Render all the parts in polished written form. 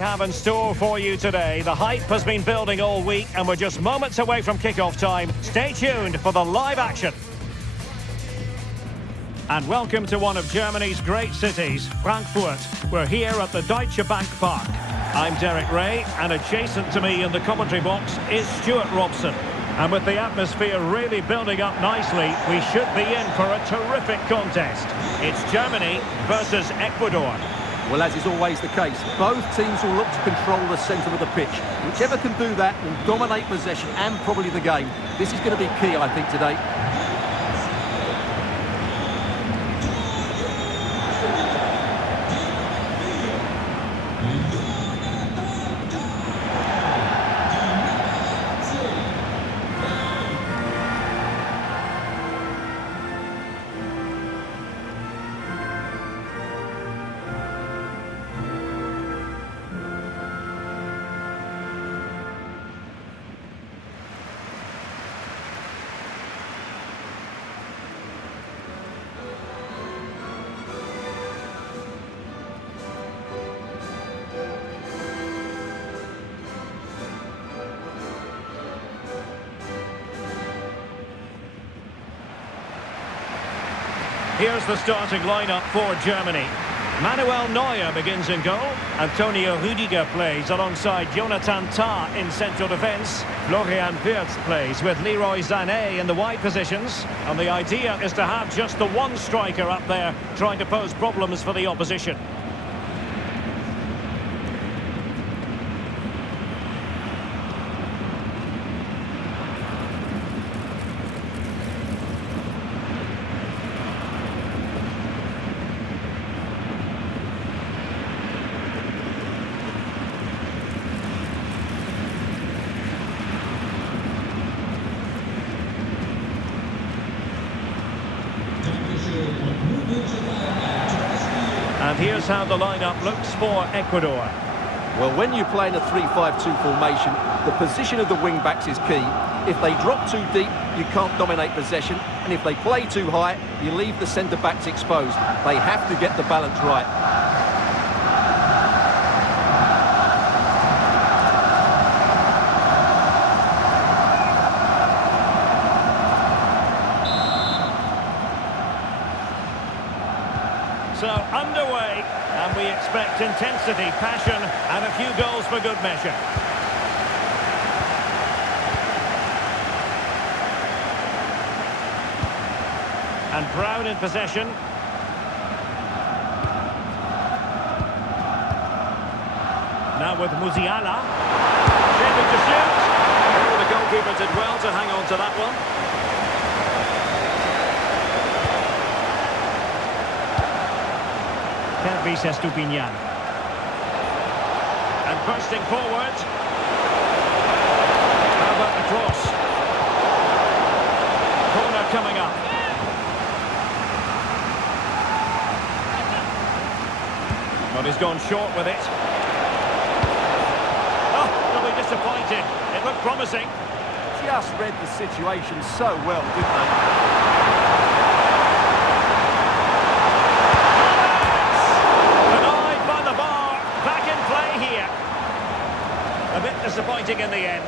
Have in store for you today. The hype has been building all week and we're just moments away from kickoff time. Stay tuned for the live action. And welcome to one of Germany's great cities, Frankfurt. We're here at the Deutsche Bank Park. I'm Derek Ray, and adjacent to me in the commentary box is Stuart Robson. And with the atmosphere really building up nicely, we should be in for a terrific contest. It's Germany versus Ecuador. Well, as is always the case, both teams will look to control the centre of the pitch. Whichever can do that will dominate possession and probably the game. This is going to be key, I think, today. Here's the starting lineup for Germany. Manuel Neuer begins in goal. Antonio Rüdiger plays alongside Jonathan Tah in central defence. Florian Wirtz plays with Leroy Sané in the wide positions. And the idea is to have just the one striker up there trying to pose problems for the opposition. And here's how the lineup looks for Ecuador. Well, when you play in a 3-5-2 formation, the position of the wing-backs is key. If they drop too deep, you can't dominate possession. And if they play too high, you leave the centre-backs exposed. They have to get the balance right. So underway, and we expect intensity, passion, and a few goals for good measure. And Brown in possession. Now with Musiala. Shaping to shoot. Oh, the goalkeeper did well to hang on to that one. Kervis Estupinian. And bursting forward. How about the cross? Corner coming up. But he's gone short with it. Oh, really disappointed. It looked promising. Just read the situation so well, didn't they? A bit disappointing in the end.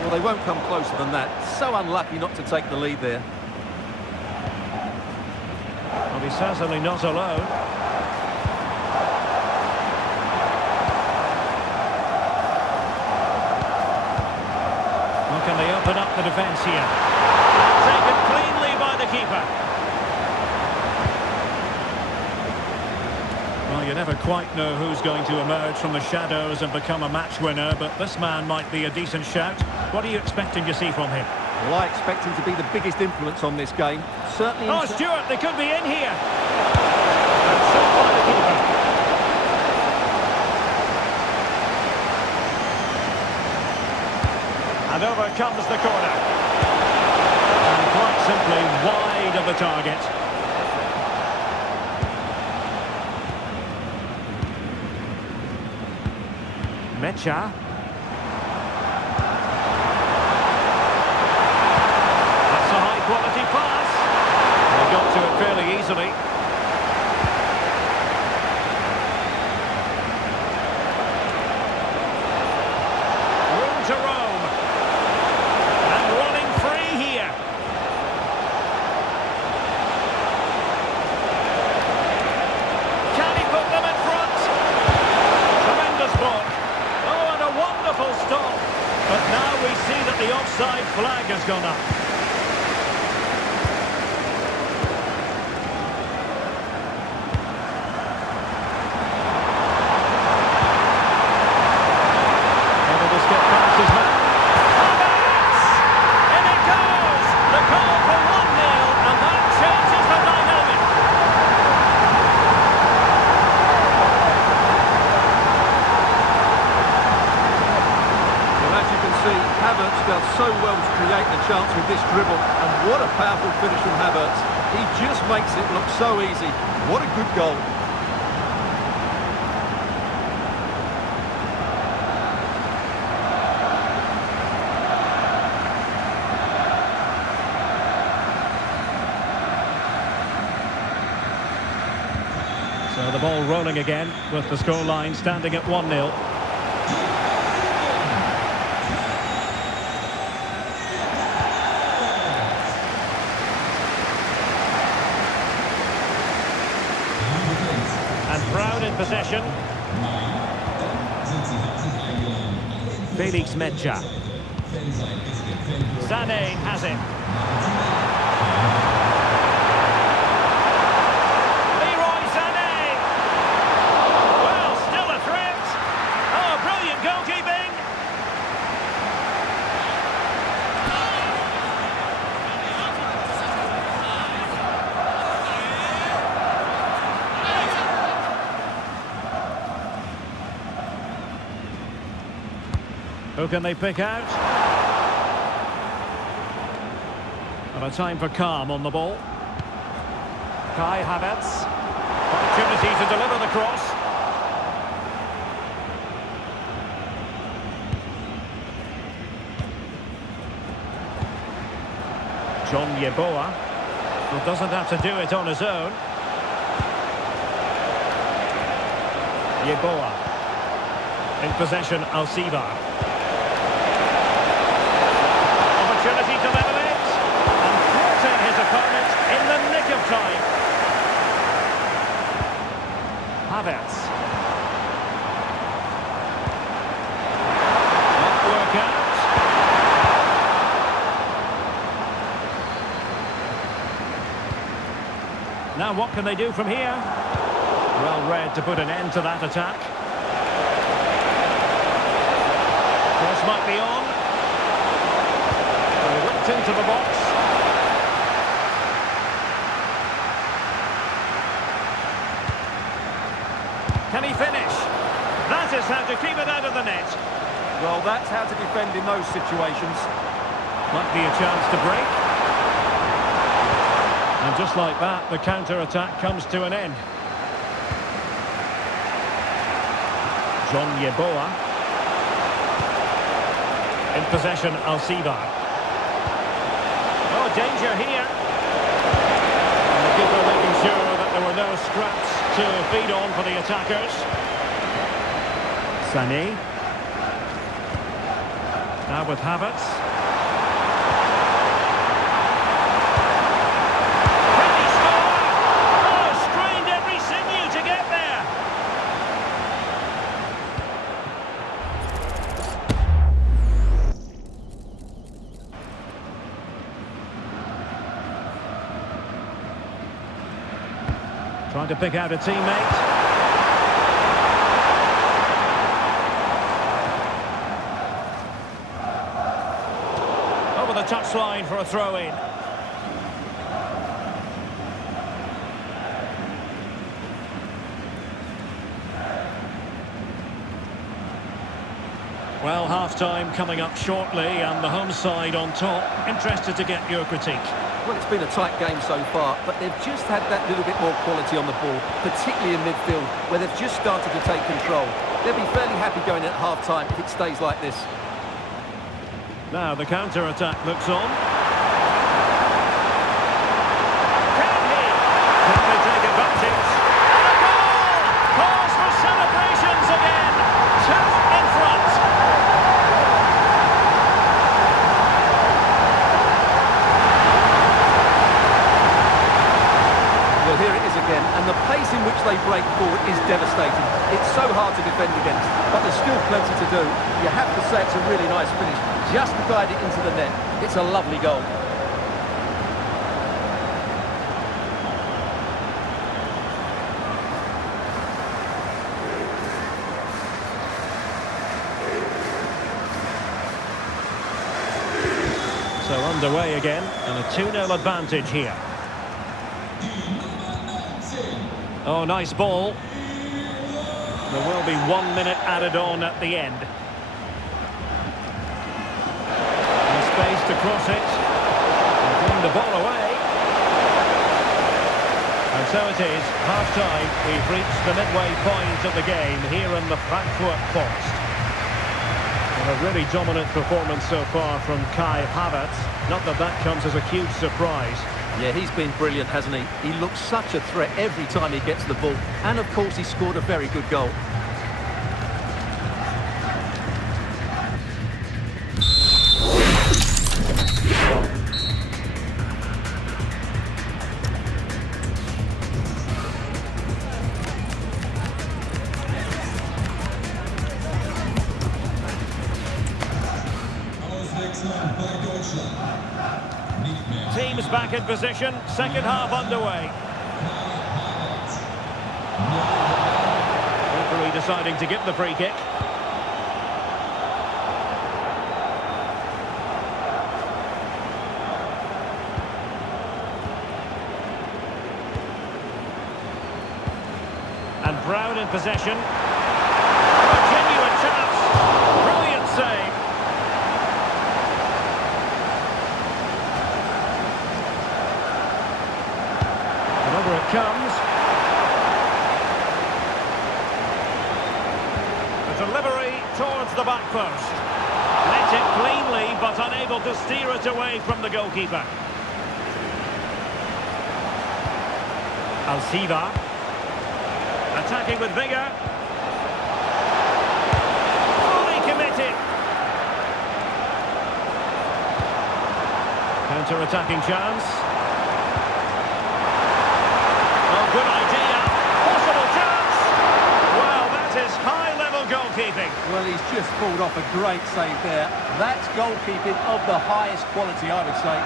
Well, they won't come closer than that. So unlucky not to take the lead there. Well, he's certainly not alone. Well, can they open up the defence here? Taken cleanly by the keeper. Well, you never quite know who's going to emerge from the shadows and become a match winner, but this man might be a decent shout. What are you expecting to see from him? Well, I expect him to be the biggest influence on this game. Certainly. Oh, Stuart, they could be in here. And shot by the keeper. And over comes the corner. And quite simply wide of the target. Mecha. That's a high-quality pass. They got to it fairly easily. has gone up. Able to skip past his man. Havertz! In it goes! The goal for 1-0, and that changes the dynamic. As you can see, Havertz does so well to create the chance with this dribble, and what a powerful finish from Havertz. He just makes it look so easy. What a good goal. So the ball rolling again, with the scoreline standing at 1-0. And Brown in possession. Felix Medja. Sané has it. Leroy Sané. Well, still a threat. Oh, brilliant goalkeeping. Who can they pick out? And a time for calm on the ball. Kai Havertz. Opportunity to deliver the cross. John Yeboah. Well, doesn't have to do it on his own. Yeboah. In possession, Alcivar. Opportunity to level it, and thwarting his opponent in the nick of time. Havertz. Not work out. Now what can they do from here? Well read to put an end to that attack. Cross might be on. Whipped into the box. Can he finish? That is how to keep it out of the net. Well, that's how to defend in those situations. Might be a chance to break. And just like that, the counter-attack comes to an end. John Yeboah. In possession, Alcivar. Oh, danger here. And the keeper making sure that there were no scraps to feed on for the attackers. Sané. Now with Havertz. Can he score? Oh, strained every sinew to get there. Trying to pick out a teammate. Over the touchline for a throw-in. Well, half-time coming up shortly, and the home side on top. Interested to get your critique. Well, it's been a tight game so far, but they've just had that little bit more quality on the ball, particularly in midfield, where they've just started to take control. They'll be fairly happy going at half-time if it stays like this. Now the counter-attack looks on. Can they take advantage? And a goal! Cause for celebrations again. 2 in front. Well, here it is again, and the pace in which they break forward is devastating. It's so hard to defend against, but there's still plenty to do. You have to say it's a really nice finish. just to guide it into the net. It's a lovely goal. So underway again, and a 2-0 advantage here. Oh, nice ball. There will be 1 minute added on at the end. And space to cross it. And bring the ball away. And so it is, half-time. We've reached the midway point of the game here in the Frankfurt Forest. And a really dominant performance so far from Kai Havertz. Not that that comes as a huge surprise. Yeah, he's been brilliant, hasn't he? He looks such a threat every time he gets the ball. And, of course, he scored a very good goal. Teams back in position, second half underway. Referee deciding to give the free kick. And Brown in possession. A genuine chance. Brilliant save. Over it comes. The delivery towards the back post. Let it cleanly, but unable to steer it away from the goalkeeper. Alciva. Attacking with vigour. Fully committed. Counter-attacking chance. Good idea. Possible chance. Well, that is high-level goalkeeping. Well, he's just pulled off a great save there. That's goalkeeping of the highest quality, I would say.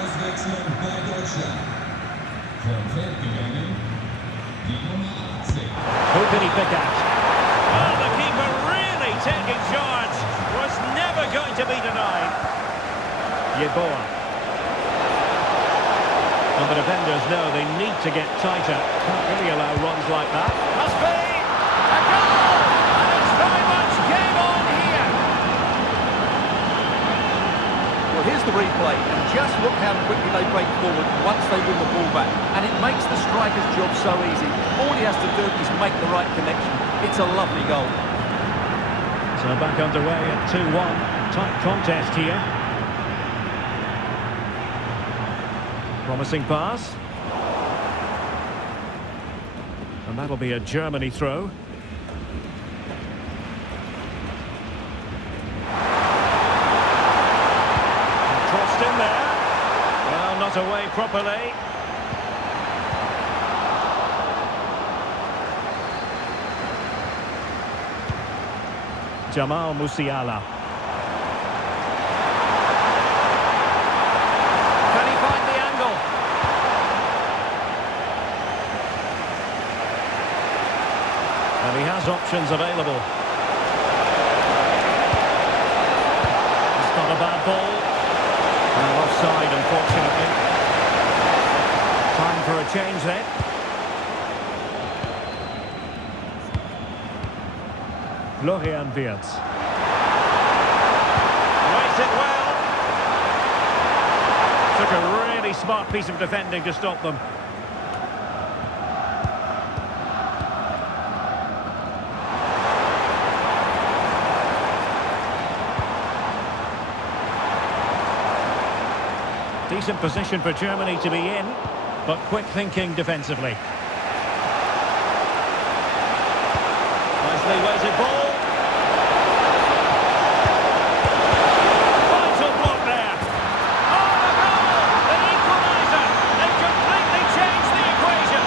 Auswechslung bei Deutschland. Vom Feld gegangen, die Nummer 18. Who can he pick out? Well, the keeper really taking charge. Was never going to be denied. Yeboah. And the defenders know they need to get tighter. Can't really allow runs like that. Must be a goal! And it's very much game on here. Well, here's the replay, and just look how quickly they break forward once they win the ball back. And it makes the striker's job so easy. All he has to do is make the right connection. It's a lovely goal. So back underway at 2-1. Tight contest here. Promising pass. And that'll be a Germany throw. And crossed in there. Well, not away properly. Jamal Musiala. Can he find the angle? And he has options available. It's not a bad ball. And offside, unfortunately. Time for a change then. Florian Wirtz. Waited well. Took a really smart piece of defending to stop them. Decent position for Germany to be in, but quick thinking defensively. Nicely weighted ball. Vital block there. Oh, the goal! The equaliser! They completely changed the equation.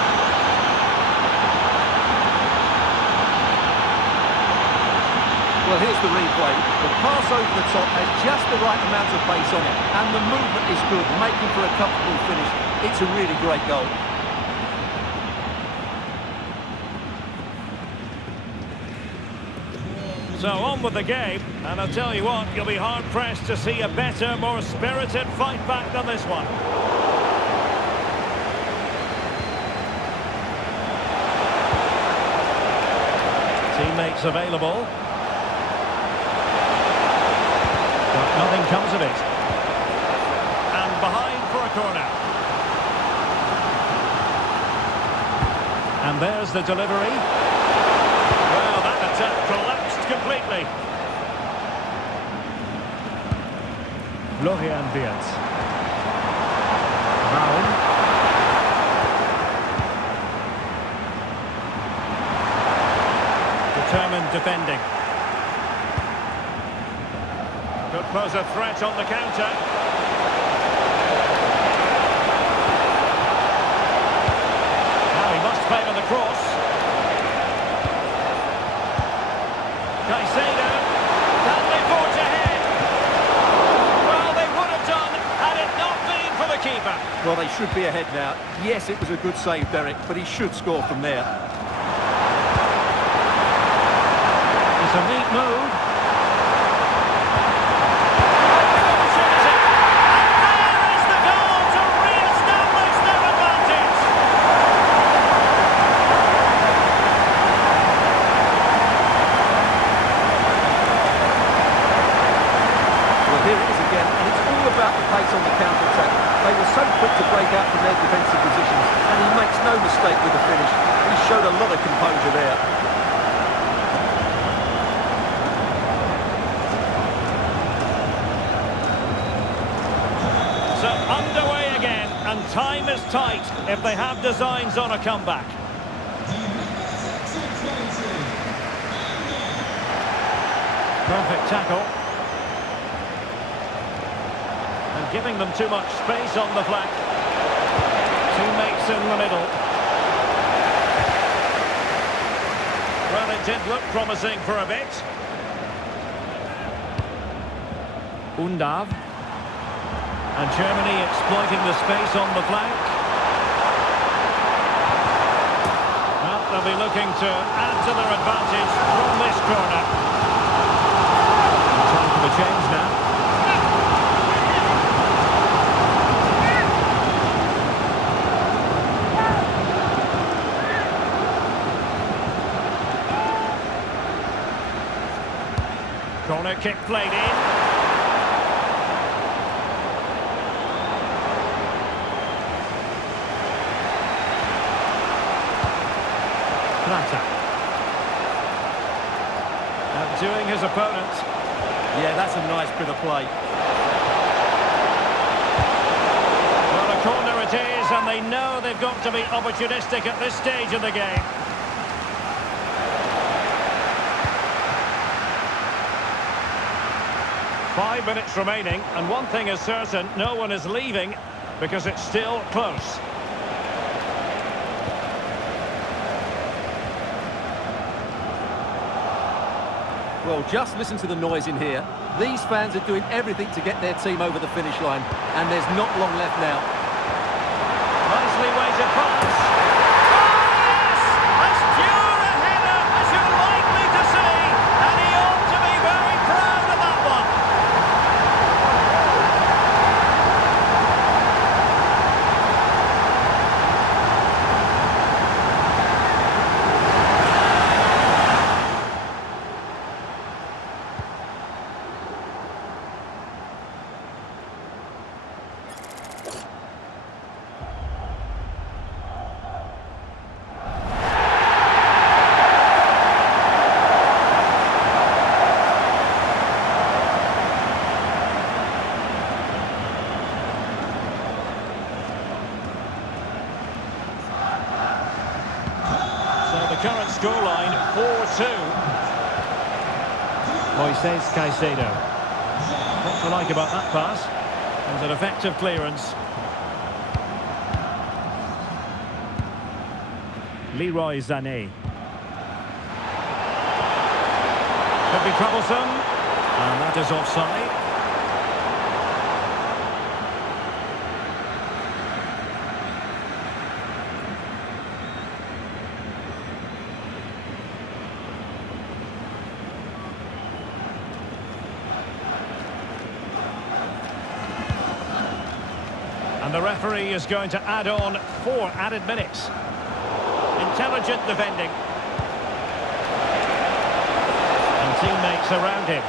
top has just the right amount of pace on it, and the movement is good, making for a comfortable finish. It's a really great goal. So on with the game, and I'll tell you what, you'll be hard-pressed to see a better, more spirited fight back than this one. Teammates available. But nothing comes of it. And behind for a corner. And there's the delivery. Well, that attack collapsed completely. Florian Wirtz. Raum. Determined defending. Could pose a threat on the counter. Now he must favour the cross. Caicedo. Can they forge ahead? Well, they would have done had it not been for the keeper. Well, they should be ahead now. Yes, it was a good save, Derek, but he should score from there. It's a neat move. Here it is again, and it's all about the pace on the counter-attack. They were so quick to break out from their defensive positions, and he makes no mistake with the finish. He showed a lot of composure there. So underway again, and time is tight if they have designs on a comeback. Perfect tackle. And giving them too much space on the flank. Teammates in the middle. Well, it did look promising for a bit. Undav. And Germany exploiting the space on the flank. Well, they'll be looking to add to their advantage from this corner. Time for the change now. Corner kick played in. Plata. Outdoing his opponent. Yeah, that's a nice bit of play. Well, a corner it is, and they know they've got to be opportunistic at this stage of the game. Five minutes remaining, and one thing is certain, no one is leaving because it's still close. Well, just listen to the noise in here. These fans are doing everything to get their team over the finish line, and there's not long left now. Nicely weighted pass. Oh, yes! As pure a header as you're likely to see, and he ought to be very proud of that one. Current scoreline 4-2. Moises Caicedo. What to like about that pass? It was an effective clearance. Leroy Sané. Could be troublesome. And that is offside. And the referee is going to add on 4 added minutes. Intelligent defending. And teammates around him.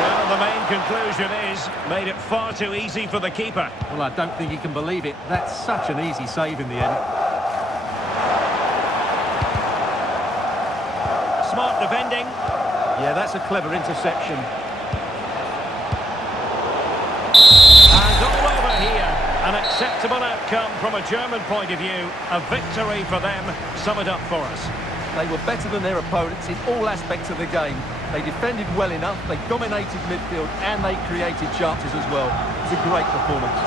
Well, the main conclusion is, made it far too easy for the keeper. Well, I don't think he can believe it. That's such an easy save in the end. Smart defending. Yeah, that's a clever interception. And all over here. An acceptable outcome from a German point of view. A victory for them. Sum it up for us. They were better than their opponents in all aspects of the game. They defended well enough, they dominated midfield, and they created chances as well. It's a great performance.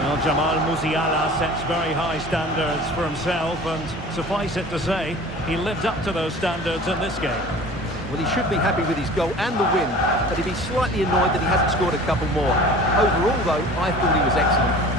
Well, Jamal Musiala sets very high standards for himself, and suffice it to say, he lived up to those standards in this game. Well, he should be happy with his goal and the win, but he'd be slightly annoyed that he hasn't scored a couple more. Overall, though, I thought he was excellent.